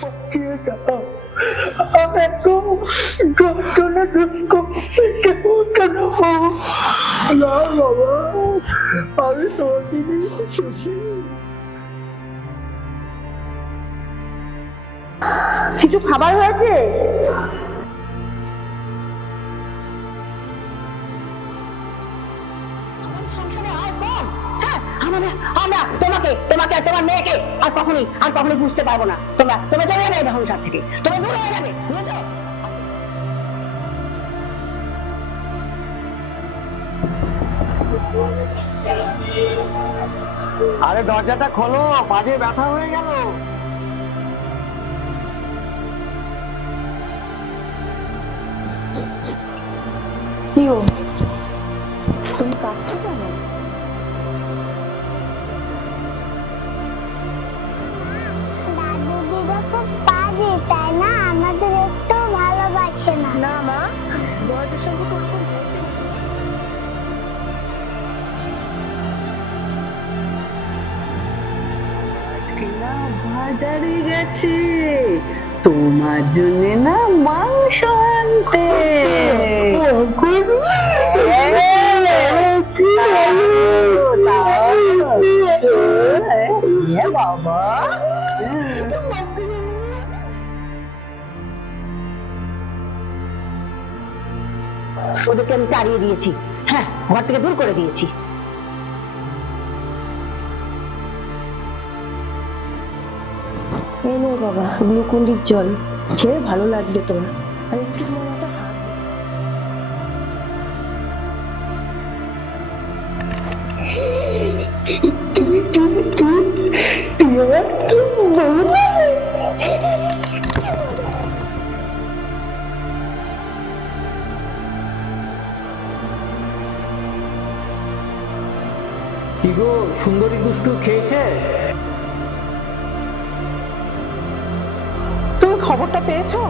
পাঠিয়ে দাও। এত যন্ত্রণা দুঃখ কেন না বাবা, আমি তোমাকে নিয়ে সুখী। কিছু খাবার হয়েছে? সংসারে আর কম, হ্যাঁ আমরা তোমাকে আর তোমার মেয়েকে আর কখনোই বুঝতে পারবো না। তোমরা চলে যাবে এই সংসার থেকে, তোমরা দূর হয়ে যাবে, বুঝেছো? আরে দরজাটা খোলো, পাজে ব্যথা হয়ে গেল। কি গো, তুমি কাঁদছো কেন? দাদিদিরা খুব বাজে, তাই না? আমাদের একটু ভালোবাসে না। না মা, বড়দের সঙ্গে ওরকম বলতে নেই। আজকে না বাজারে গেছে তোমার জন্য না মাংস আনতে। বাবা, ওদেরকে আমি তাড়িয়ে দিয়েছি, হ্যাঁ, ঘর থেকে দূর করে দিয়েছি। এই নো বাবা, গ্লুকন্ডির জল খেয়ে ভালো লাগবে তোমার। আর একটু তোমার মাথা কি গো, সুন্দরী দুষ্টু খেয়েছে? তুমি খবরটা পেয়েছো?